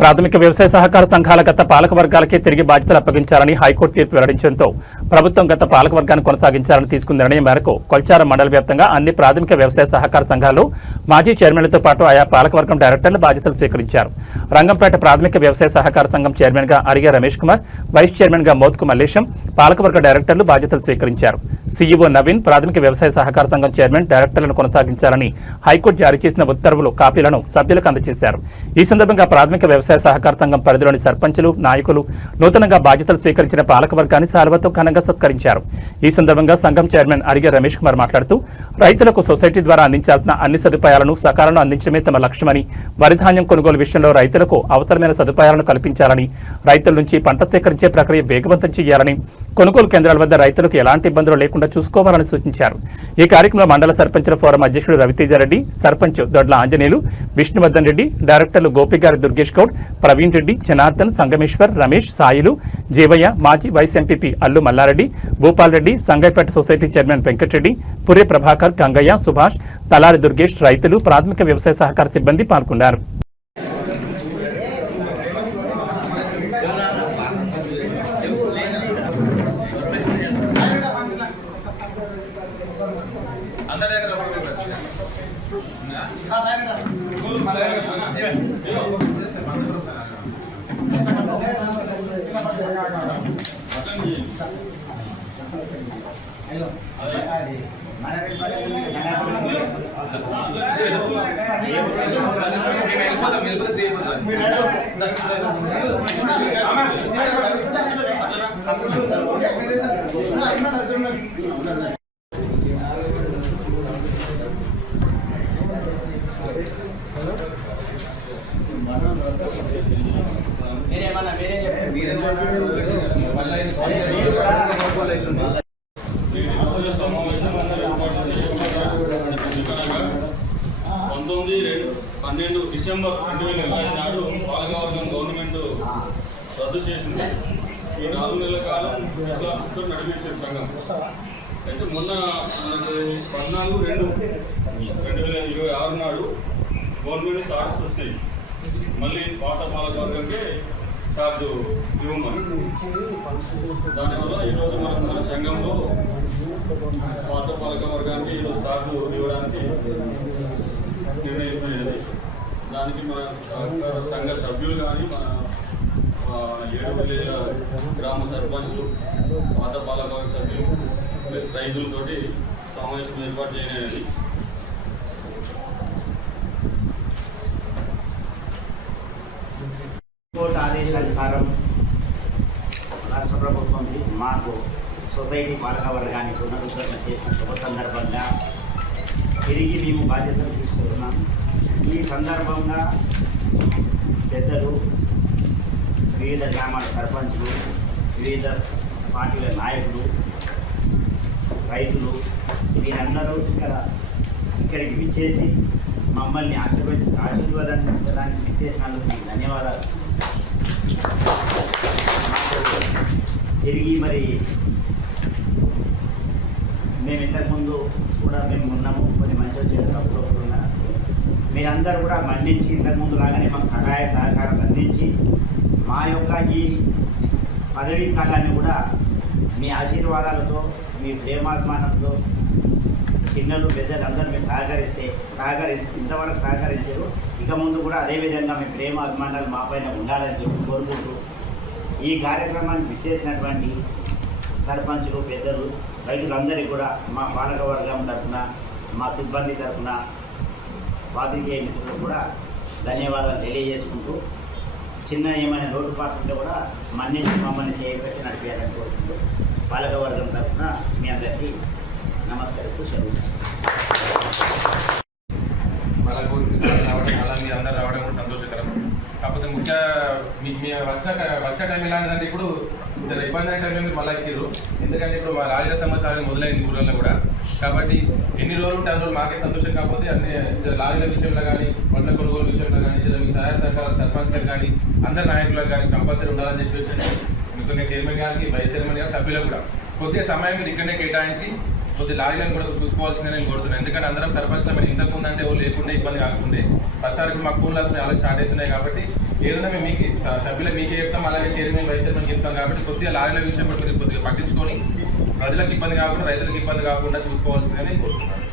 ప్రాథమిక వ్యవసాయ సహకార సంఘాల గత పాలక వర్గాలకే తిరిగి బాధ్యతలు అప్పగించాలని హైకోర్టు తీర్పు వెల్లడించడంతో ప్రభుత్వం గత పాలక వర్గాన్ని కొనసాగించాలని తీసుకున్న నిర్ణయం మేరకు కొల్చారం మండల వ్యాప్తంగా అన్ని ప్రాథమిక వ్యవసాయ సహకార సంఘాలు మాజీ చైర్మన్లతో పాటు ఆయా పాలకవర్గం డైరెక్టర్లు బాధ్యతలు స్వీకరించారు. రంగంపేట ప్రాథమిక వ్యవసాయ సహకార సంఘం చైర్మన్ గా అరిగే రమేష్ కుమార్, వైస్ చైర్మన్ గా మోత్కు మల్లేశం, పాలకవర్గ డైరెక్టర్లు బాధ్యతలు స్వీకరించారు. సీఈఓ నవీన్ ప్రాథమిక వ్యవసాయ సహకార సంఘం చైర్మన్ డైరెక్టర్లను కొనసాగించాలని హైకోర్టు జారీ చేసిన ఉత్తర్వులు కాపీలను సభ్యులకు అందజేశారు. ఈ సందర్భంగా ప్రాథమిక వ్యవసాయ సహకార సంఘం పరిధిలోని సర్పంచులు, నాయకులు నూతనంగా బాధ్యతలు స్వీకరించిన పాలకవర్గాన్ని శాలువాతో ఘనంగా సత్కరించారు. ఈ సందర్భంగా సంఘం చైర్మన్ అరిగే రమేష్ కుమార్ మాట్లాడుతూ రైతులకు సొసైటీ ద్వారా అందించాల్సిన అన్ని సదుపాయాలను సకాలంలో అందించడమే తమ లక్ష్యమని, వరి ధాన్యం కొనుగోలు విషయంలో రైతులకు అవసరమైన సదుపాయాలను కల్పించాలని, రైతుల నుంచి పంట సేకరించే ప్రక్రియ వేగవంతం చేయాలని, కొనుగోలు కేంద్రాల వద్ద రైతులకు ఎలాంటి ఇబ్బందులు లేకుండా చూసుకోవాలని సూచించారు. ఈ కార్యక్రమంలో మండల సర్పంచుల ఫోరం అధ్యక్షుడు రవితేజారెడ్డి, సర్పంచ్ దొడ్ల ఆంజనేయులు, విష్ణువర్ధన్ రెడ్డి, డైరెక్టర్లు గోపిగారి దుర్గేష్ గౌడ్, ప్రవీణ్ రెడ్డి, జనార్దన్, సంగమేశ్వర్, రమేష్, సాయిలు, జీవయ్య, మాజీ vice MPP Allu Mallareddy, Bhupal Reddy, Sangaipet society chairman Venkatareddy, Purre Prabhakar, Gangaiah, Subhash, Talari Durgesh, రైతులు, ప్రాథమిక వ్యవసాయ సహకార సిబ్బంది పాల్గొన్నారు. డిసెంబర్ 2020 నాడు పాలకవర్గం గవర్నమెంట్ రద్దు చేసింది. ఈ 4 నెలల కాలం విశ్వాసంతో నడిపించే సంఘం అయితే మొన్న మనకు 14/2/2026 నాడు గవర్నమెంట్ ఛార్జెస్ వస్తాయి. మళ్ళీ పాత పాలకవర్గంకే ఛార్జ్ ఇవ్వమని. దానివల్ల ఈరోజు మన సంఘంలో పాత పాలకవర్గానికి ఈరోజు ఛార్జ్ ఇవ్వడానికి నిర్ణయించినది. దానికి మన సంఘ సభ్యులు కానీ మన 7 విలేజ్ల గ్రామ సర్పంచ్లు, పాత పాలకవర్గ సభ్యులు ప్లస్ రైతులతోటి సమావేశం ఏర్పాటు చేయలేదు. కోర్టు ఆదేశానుసారం రాష్ట్ర ప్రభుత్వం మాకు సొసైటీ పాలకవర్గాన్ని పునరుద్ధరణ చేసిన శుభ సందర్భంగా తిరిగి మేము బాధ్యతలు తీసుకుంటున్నాం. ఈ సందర్భంగా పెద్దలు, వివిధ గ్రామాల సర్పంచులు, వివిధ పార్టీల నాయకులు, రైతులు వీరందరూ ఇక్కడికి విచ్చేసి మమ్మల్ని ఆశీర్వదించడానికి విచ్చేసినందుకు మీకు ధన్యవాదాలు. తిరిగి మరి మేము ఇంతకుముందు కూడా మేము ఉన్నాము, కొన్ని మంచి వచ్చే తప్పులు ఉన్నా మీరందరూ కూడా మన్నించి ఇంతకుముందు లాగానే మాకు సహాయ సహకారం అందించి మా యొక్క ఈ పదవీ కాలాన్ని కూడా మీ ఆశీర్వాదాలతో, మీ ప్రేమాభిమానంతో చిన్నలు పెద్దలు అందరూ మీరు సహకరిస్తే ఇంతవరకు సహకరించారు. ఇక ముందు కూడా అదేవిధంగా మీ ప్రేమ అభిమానాలు మా పైన ఉండాలని చెప్పి కోరుకుంటూ ఈ కార్యక్రమాన్ని విచ్చేసినటువంటి సర్పంచులు, పెద్దలు, రైతులందరికీ కూడా మా పాలకవర్గం తరఫున, మా సిబ్బంది తరఫున, పాత్రికేయ మిత్రులకు కూడా ధన్యవాదాలు తెలియజేసుకుంటూ చిన్న ఏమైనా లోటుపాటు ఉంటే కూడా మన్నించి మమ్మల్ని చేయబెట్టి నడిపేయాలని కోరుకుంటూ పాలకవర్గం తరఫున మీ అందరికీ నమస్కరిస్తూ సెలవు. అలా మీరు అందరూ రావడం కూడా సంతోషకరం. కాకపోతే ముఖ్య మీకు మీ వర్ష టైం ఎలాంటిదంటే ఇప్పుడు ఇబ్బంది అయిన టైంలో మీరు మళ్ళీ ఎక్కిరు. ఎందుకంటే ఇప్పుడు మా రాజకీయ సమస్య మొదలైంది ఊళ్ళలో కూడా. కాబట్టి ఎన్ని రోజులు ఉంటే అన్ని రోజులు మాకే సంతోషం. కాకపోతే అన్ని లారీల విషయంలో కానీ, పండ్ల కొనుగోలు విషయంలో కానీ, మీ సహాయ సహకారాలు సర్పంచ్లకు కానీ, అందరి నాయకులకు కానీ కంపల్సరీ ఉండాలని చెప్పేసి మీకు చైర్మన్ గారికి, వైస్ చైర్మన్ గారి సభ్యులకు కూడా కొద్దిగా సమయం మీరు ఇక్కడనే కేటాయించి కొద్ది లారీలను కూడా చూసుకోవాల్సిందే నేను కోరుతున్నాను. ఎందుకంటే అందరం సర్పంచ్లో మేము ఇంతకుముందు అంటే ఓ లేకుండే ఇబ్బంది కాకుండే ప్రస్తుతానికి మాకు ఫోన్లు వస్తున్నాయి, అలా స్టార్ట్ అవుతున్నాయి. కాబట్టి ఏదైనా మేము మీకు సభ్యులు మీకే చెప్తాం, అలాగే చైర్మన్ వైస్ చైర్మన్ చెప్తాం. కాబట్టి కొద్దిగా లారీల విషయం కూడా మీరు కొద్దిగా పట్టించుకొని ప్రజలకు ఇబ్బంది కాకుండా రైతులకు ఇబ్బంది కాకుండా చూసుకోవాల్సిందని కోరుతున్నాను.